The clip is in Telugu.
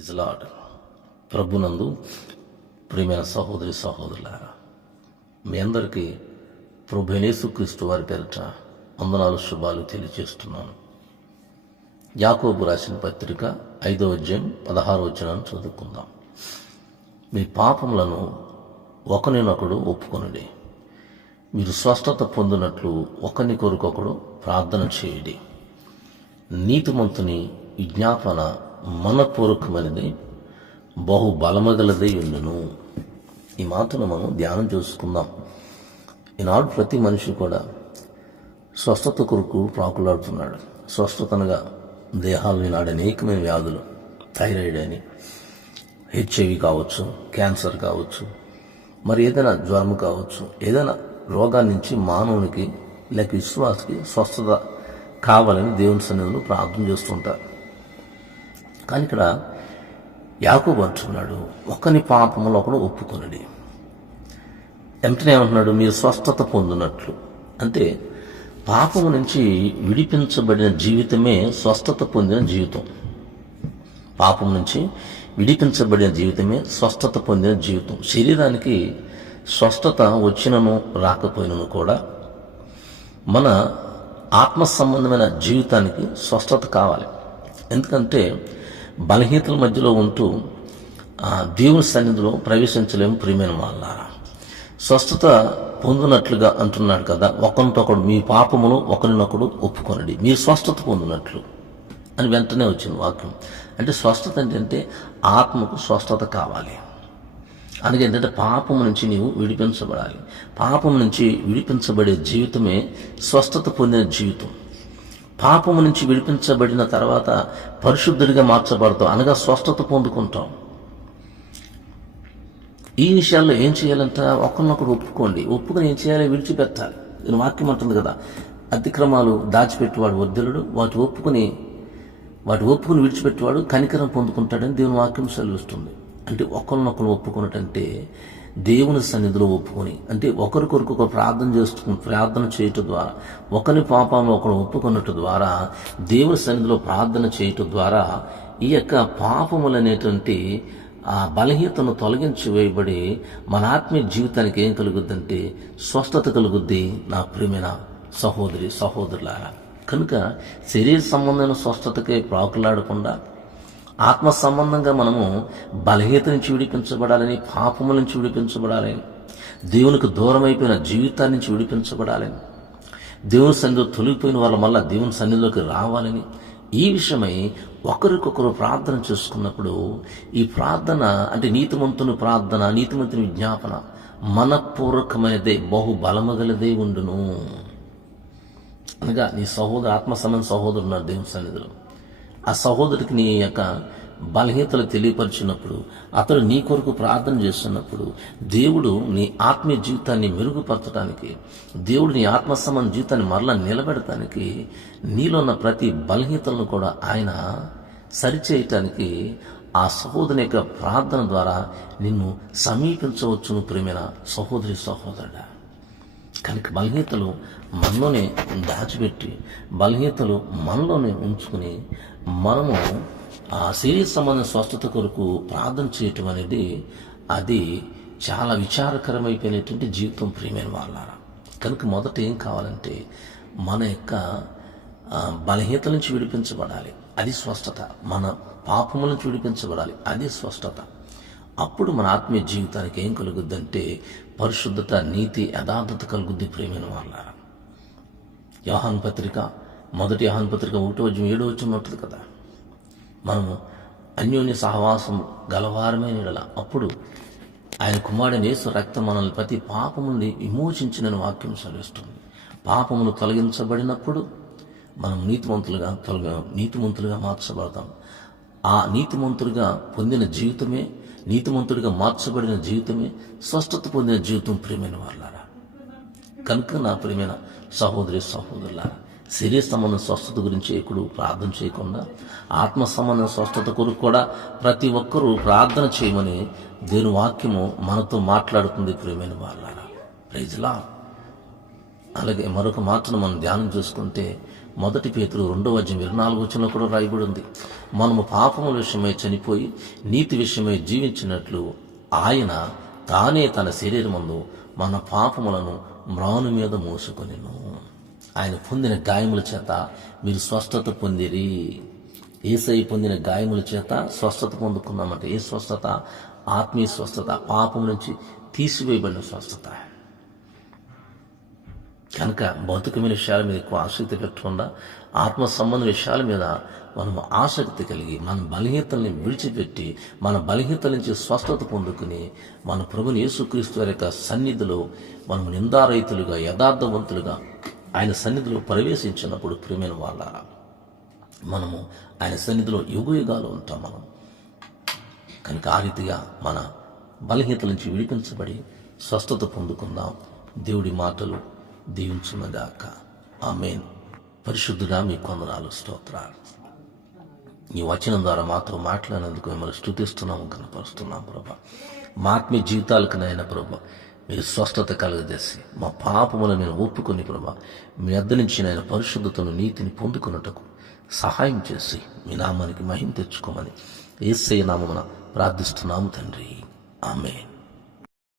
ఇజ్లాడ్ ప్రభునందు ప్రియమైన సహోదరి సహోదరుల మీ అందరికీ ప్రభు యేసుక్రీస్తు వారి పేరిట వందనాలు శుభాలు తెలియజేస్తున్నాను. యాకోబు రాసిన పత్రిక ఐదో అధ్యాయం పదహారు వచనాన్ని చదువుకుందాం. మీ పాపములను ఒకరినొకడు ఒప్పుకొనుడి. మీరు స్వస్థత పొందినట్లు ఒకరిని కొరకొకడు ప్రార్థన చేయడి. నీతిమంతుని విజ్ఞాపన మనపూర్వకమైనది బహు బలమగలదై ఉండును. ఈ మాటను మనం ధ్యానం చేసుకుందాం. ఈనాడు ప్రతి మనిషి కూడా స్వస్థత కొరకు ప్రాకులాడుతున్నాడు. స్వస్థతనగా దేహాలు ఈనాడు అనేకమైన వ్యాధులు థైరాయిడ్ అని హెచ్ఐవి కావచ్చు క్యాన్సర్ కావచ్చు మరి ఏదైనా జ్వరం కావచ్చు ఏదైనా రోగాల నుంచి మానవునికి లేక విశ్వాసకి స్వస్థత కావాలని దేవుని సన్నిధిలో ప్రార్థన చేస్తుంటారు. కానీ ఇక్కడ యాకోబు అంటున్నాడు ఒకని పాపములు ఒకడు ఒప్పుకొనడి. వెంటనే ఏమంటున్నాడు మీరు స్వస్థత పొందినట్లు. అంటే పాపము నుంచి విడిపించబడిన జీవితమే స్వస్థత పొందిన జీవితం. పాపం నుంచి విడిపించబడిన జీవితమే స్వస్థత పొందిన జీవితం. శరీరానికి స్వస్థత వచ్చినను రాకపోయినను కూడా మన ఆత్మ సంబంధమైన జీవితానికి స్వస్థత కావాలి. ఎందుకంటే బలహీనతల మధ్యలో ఉంటూ ఆ దేవుని సన్నిధిలో ప్రవేశించలేము ప్రియమైన వాళ్ళారా స్వస్థత పొందినట్లుగా అంటున్నాడు కదా ఒకరినొకడు మీ పాపమును ఒకరినొకడు ఒప్పుకొనడి. మీరు స్వస్థత పొందినట్లు అని వెంటనే వచ్చింది వాక్యం. అంటే స్వస్థత ఏంటంటే ఆత్మకు స్వస్థత కావాలి. అందుకే ఏంటంటే పాపము నుంచి నీవు విడిపించబడాలి. పాపం నుంచి విడిపించబడే జీవితమే స్వస్థత పొందిన జీవితం. పాపము నుంచి విడిపించబడిన తర్వాత పరిశుద్ధుడిగా మార్చబడతాం. అనగా స్వస్థత పొందుకుంటాం. ఈ విషయాల్లో ఏం చేయాలంట ఒకరినొకరు ఒప్పుకోండి. ఒప్పుకొని ఏం చేయాలి? విడిచిపెట్టాలి. నేను వాక్యం అంటుంది కదా. అతిక్రమాలు దాచిపెట్టేవాడు వర్ధలుడు వాటి ఒప్పుకొని వాటి ఒప్పుకుని విడిచిపెట్టేవాడు కనికరం పొందుకుంటాడని దేవుని వాక్యం సెలవిస్తుంది. అంటే ఒకరినొకరు ఒప్పుకున్నట్టంటే దేవుని సన్నిధిలో ఒప్పుకొని అంటే ఒకరికొరకు ఒక ప్రార్థన చేస్తు ప్రార్థన చేయటం ద్వారా ఒకరి పాపాలను ఒకరు ఒప్పుకున్నట్టు ద్వారా దేవుని సన్నిధిలో ప్రార్థన చేయటం ద్వారా ఈ యొక్క పాపములనేటువంటి ఆ బలహీనతను తొలగించి వేయబడి మన ఆత్మీయ జీవితానికి ఏం కలుగుద్దంటే స్వస్థత కలుగుద్ది. నా ప్రియమైన సహోదరి సహోదరులారా కనుక శరీర సంబంధమైన స్వస్థతకే ప్రాకులాడకుండా ఆత్మ సంబంధంగా మనము బలహీత నుంచి విడిపించబడాలని పాపముల నుంచి విడిపించబడాలని దేవునికి దూరమైపోయిన జీవితాన్ని నుంచి విడిపించబడాలని దేవుని సన్నిధిలో తొలగిపోయిన వాళ్ళ మళ్ళా దేవుని సన్నిధిలోకి రావాలని ఈ విషయమై ఒకరికొకరు ప్రార్థన చేసుకున్నప్పుడు ఈ ప్రార్థన అంటే నీతిమంతుని ప్రార్థన నీతిమంతుని విజ్ఞాపన మనపూర్వకమైనదే బహు బలమగలదే ఉండును. అనగా నీ సహోదరు ఆత్మ సంబంధ సహోదరు ఉన్నారు దేవుని సన్నిధిలో. ఆ సహోదరికి నీ యొక్క బలహీనతలు తెలియపరిచినప్పుడు అతడు నీ కొరకు ప్రార్థన చేస్తున్నప్పుడు దేవుడు నీ ఆత్మీయ జీవితాన్ని మెరుగుపరచడానికి దేవుడు నీ ఆత్మ సంబంధ జీవితాన్ని మరలా నిలబెడటానికి నీలో ఉన్న ప్రతి బలహీనతలను కూడా ఆయన సరిచేయటానికి ఆ సహోదరుని యొక్క ప్రార్థన ద్వారా నిన్ను సమీపించవచ్చును ప్రేమైన సహోదరి సహోదరుడా. కనుక బలహీనతలు మనలోనే దాచిపెట్టి బలహీనతలు మనలోనే ఉంచుకుని మనము ఆ శరీర సంబంధ స్వస్థత కొరకు ప్రార్థన చేయటం అనేది అది చాలా విచారకరమైపోయినటువంటి జీవితం ప్రియమైన వాళ్ళారా కనుక మొదట ఏం కావాలంటే మన యొక్క బలహీనత నుంచి విడిపించబడాలి. అది స్వస్థత. మన పాపముల నుంచి విడిపించబడాలి. అది స్వస్థత. అప్పుడు మన ఆత్మీయ జీవితానికి ఏం కలుగుద్దంటే పరిశుద్ధత నీతి యథార్థత కలుగుద్ది ప్రేమైన వాళ్ళ. యోహాన్ పత్రిక మొదటి యోహాన్ పత్రిక ఒకటో వచ్చిన ఏడో వచ్చిన ఉంటుంది కదా. మనము అన్యోన్య సహవాసం గలవారమే నీడల అప్పుడు ఆయన కుమారుడైన యేసు రక్తం మనల్ని ప్రతి పాపముని విమోచించినని వాక్యం సెలవిస్తుంది. పాపమును తొలగించబడినప్పుడు మనం నీతిమంతులుగా తొలగ నీతిమంతులుగా మార్చబడతాం. ఆ నీతిమంతులుగా పొందిన జీవితమే నీతిమంతుడిగా మార్చబడిన జీవితమే స్వస్థత పొందిన జీవితం ప్రేమైన వాళ్ళారా కనుక నా ప్రేమైన సహోదరి సహోదరులారా శరీర సంబంధ స్వస్థత గురించి ఎప్పుడు ప్రార్థన చేయకుండా ఆత్మ సంబంధ స్వస్థత కొరకు కూడా ప్రతి ఒక్కరూ ప్రార్థన చేయమని దేని వాక్యము మనతో మాట్లాడుతుంది ప్రియమైన వాళ్ళారా ప్రైజ్లా అలాగే మరొక మాటను మనం ధ్యానం చేసుకుంటే మొదటి పేతురు రెండవ అధ్యయం ఇరవై నాలుగు వచ్చిన కూడా రాయబడి ఉంది మనము పాపముల విషయమై చనిపోయి నీతి విషయమై జీవించినట్లు ఆయన తానే తన శరీరమందు మన పాపములను మ్రాను మీద మోసుకొనిను. ఆయన పొందిన గాయముల చేత మీరు స్వస్థత పొందిరి. ఏసై పొందిన గాయముల చేత స్వస్థత పొందుకున్నామంటే ఏ స్వస్థత? ఆత్మీయ స్వస్థత పాపం నుంచి తీసివేయబడిన స్వస్థత. కనుక భౌతికమైన విషయాల మీద ఎక్కువ ఆసక్తి పెట్టకుండా ఆత్మ సంబంధ విషయాల మీద మనం ఆసక్తి కలిగి మన బలహీనతల్ని విడిచిపెట్టి మన బలహీనతల నుంచి స్వస్థత పొందుకుని మన ప్రభుని యేసుక్రీస్తు వారి యొక్క సన్నిధిలో మనం నిందారైతులుగా యథార్థవంతులుగా ఆయన సన్నిధిలో ప్రవేశించినప్పుడు ప్రియమైన వాళ్ళ మనము ఆయన సన్నిధిలో యుగయుగాలు ఉంటాం మనం. కనుక ఆ రీతిగా మన బలహీనతల నుంచి విడిపించబడి స్వస్థత పొందుకుందాం. దేవుడి మాటలు దీవించున్నగాక ఆమెన్. పరిశుద్ధుడా మీ కొందనాలు స్తోత్రాలు. ఈ వచనం ద్వారా మాతో మాట్లాడినందుకు మిమ్మల్ని స్థుతిస్తున్నాము కనపరుస్తున్నాం ప్రభా. మా ఆత్మీయ జీవితాలకు నాయన ప్రభా. మీరు స్వస్థత కలుగజేసి మా పాపములను నేను ఒప్పుకొని ప్రభా మీ అద్ద నుంచి నాయన పరిశుద్ధతను నీతిని పొందుకున్నటకు సహాయం చేసి మీ నామానికి మహిమ తెచ్చుకోమని ఏసై నామమున ప్రార్థిస్తున్నాము తండ్రి. ఆమెన్.